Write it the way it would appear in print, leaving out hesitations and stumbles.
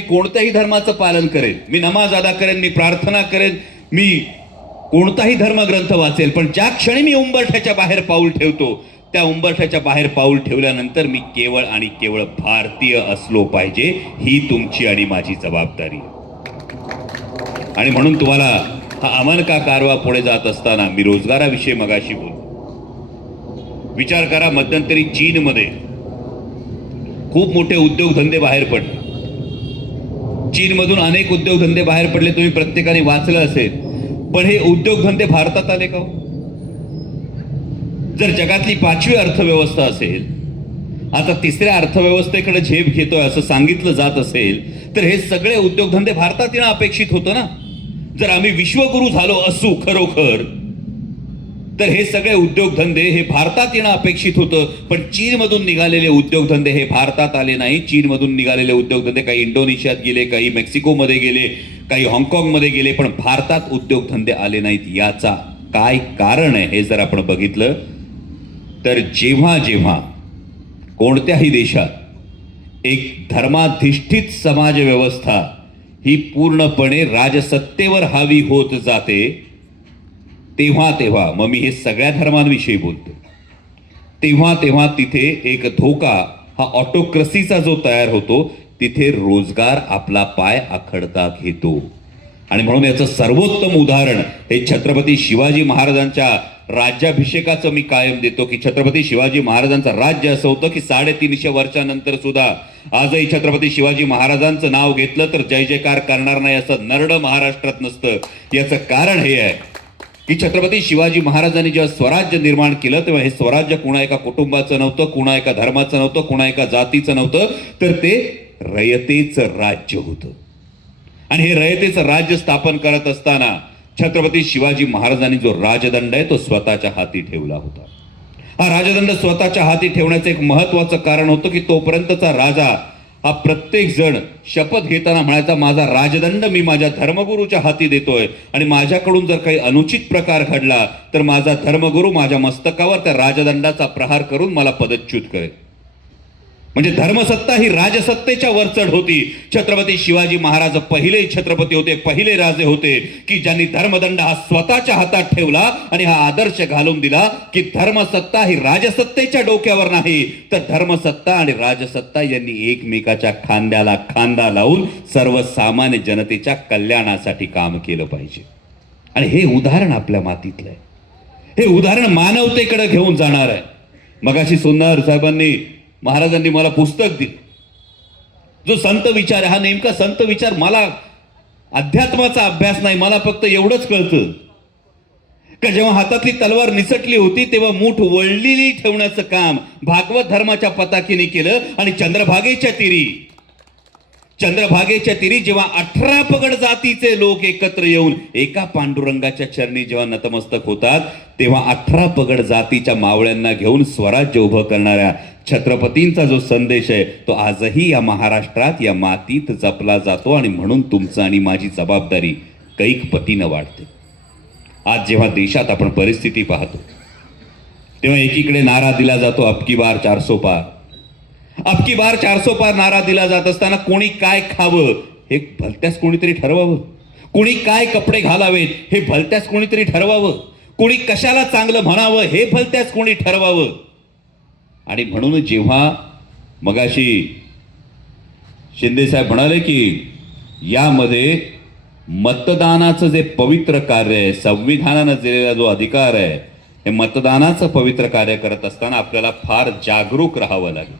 मी कोणत्याही धर्माचं पालन करेन, मी नमाज अदा करेन, मी प्रार्थना करेन, मी कोणताही धर्मग्रंथ वाचेल, पण ज्या क्षणी मी उंबरठ्याच्या बाहेर पाऊल ठेवतो त्या उंबरठ्याच्या बाहेर पाऊल ठेवल्यानंतर मी केवळ आणि केवळ भारतीय असलो पाहिजे, ही तुमची आणि माझी जबाबदारी. आणि म्हणून तुम्हाला हा अमन का कारवा पुढे जात असताना मी रोजगाराविषयी मगाशी बोलतो. विचार करा, मध्यंतरी चीनमध्ये खूप मोठे उद्योगधंदे बाहेर पडले. चीनमधून अनेक उद्योगधंदे बाहेर पडले, तुम्ही प्रत्येकाने वाचलं असेल. पण हे उद्योगधंदे भारतात आले का? जर जगातली 5वी अर्थव्यवस्था असेल, आता 3ऱ्या अर्थव्यवस्थेकडे झेप घेतोय असं सांगितलं जात असेल, तर हे सगळे उद्योगधंदे भारतात येणं अपेक्षित होतं ना. जर आम्ही विश्वगुरू झालो असू खरोखर, तर हे सगळे उद्योगधंदे हे भारतात येणं अपेक्षित होतं. पण चीनमधून निघालेले उद्योगधंदे हे भारतात आले नाही. चीनमधून निघालेले उद्योगधंदे काही इंडोनेशियात गेले, काही मेक्सिकोमध्ये गेले, काही हाँगकाँगमध्ये गेले, पण भारतात उद्योगधंदे आले नाहीत. याचा काय कारण आहे हे जर आपण बघितलं तर जेव्हा जेव्हा कोणत्याही देशात एक धर्माधिष्ठित समाज व्यवस्था ही पूर्णपणे राजसत्तेवर हावी होत जाते, तेव्हा तेव्हा, मग मी हे सगळ्या धर्मांविषयी बोलतो, तेव्हा तेव्हा तिथे एक धोका हा ऑटोक्रसीचा जो तयार होतो, तिथे रोजगार आपला पाय आखडता घेतो. आणि म्हणून याचं सर्वोत्तम उदाहरण हे छत्रपती शिवाजी महाराजांच्या राज्याभिषेकाचं मी कायम देतो. की छत्रपती शिवाजी महाराजांचं राज्य असं होतं की 350 वर्षानंतर सुद्धा आजही छत्रपती शिवाजी महाराजांचं नाव घेतलं तर जय जयकार करणार नाही असं नरड महाराष्ट्रात नसतं. याचं कारण हे आहे की छत्रपती शिवाजी महाराजांनी जेव्हा स्वराज्य निर्माण केलं तेव्हा हे स्वराज्य कुणा एका कुटुंबाचं नव्हतं, कुणा एका धर्माचं नव्हतं, कुणा एका जातीचं नव्हतं, तर ते रयतेचं राज्य होतं. आणि हे रयतेचं राज्य स्थापन करत असताना छत्रपती शिवाजी महाराजांनी जो राजदंड आहे तो स्वतःच्या हाती ठेवला होता. हा राजदंड स्वतःच्या हाती ठेवण्याचं एक महत्वाचं कारण होतं की तोपर्यंतचा राजा हा प्रत्येक जण शपथ घेताना म्हणायचा, माझा राजदंड मी माझ्या धर्मगुरूच्या हाती देतोय आणि माझ्याकडून जर काही अनुचित प्रकार घडला तर माझा धर्मगुरू माझ्या मस्तकावर त्या राजदंडाचा प्रहार करून मला पदच्युत करेल. म्हणजे धर्मसत्ता ही राजसत्तेच्या वरचढ होती. छत्रपती शिवाजी महाराज पहिले छत्रपती होते, पहिले राजे होते की ज्यांनी धर्मदंड हा स्वतःच्या हातात ठेवला आणि हा आदर्श घालून दिला की धर्मसत्ता ही राजसत्तेच्या डोक्यावर नाही, तर धर्मसत्ता आणि राजसत्ता यांनी एकमेकाच्या खांद्याला खांदा लावून सर्वसामान्य जनतेच्या कल्याणासाठी काम केलं पाहिजे. आणि हे उदाहरण आपल्या मातीतलं आहे. हे उदाहरण मानवतेकडे घेऊन जाणार आहे. मगाशी सुंदर साहेबांनी महाराजांनी मला पुस्तक दिलं, जो संत विचार आहे. हा नेमका संत विचार, मला अध्यात्माचा अभ्यास नाही, मला फक्त एवढंच कळतं का जेव्हा हातातली तलवार निसटली होती तेव्हा मूठ वळलेली ठेवण्याचं काम भागवत धर्माच्या पताकीने केलं. आणि चंद्रभागेच्या तीरी जेव्हा 18 पगड जातीचे लोक एकत्र येऊन एका पांडुरंगाच्या चरणी जेव्हा नतमस्तक होतात, तेव्हा 18 पगड जातीच्या मावळ्यांना घेऊन स्वराज्य उभं करणाऱ्या छत्रपतींचा जो संदेश आहे तो आजही या महाराष्ट्रात, या मातीत जपला जातो. आणि म्हणून तुमचं आणि माझी जबाबदारी कैक पटीनं वाढते. आज जेव्हा देशात आपण परिस्थिती पाहतो तेव्हा एकीकडे नारा दिला जातो अबकी बार 400 पार. अबकी बार 400 पार नारा दिला जात असताना कोणी काय खावं हे भलत्यास कोणीतरी ठरवावं, कोणी काय कपडे घालावेत हे भलत्यास कोणीतरी ठरवावं, कोणी कशाला चांगलं म्हणावं हे भलत्यास कोणी ठरवावं. आणि म्हणून जेव्हा मगाशी शिंदे साहेब म्हणाले की यामध्ये मतदानाचं जे पवित्र कार्य आहे, संविधानानं दिलेला जो अधिकार आहे, हे मतदानाचं पवित्र कार्य करत असताना आपल्याला फार जागरूक राहावं लागेल.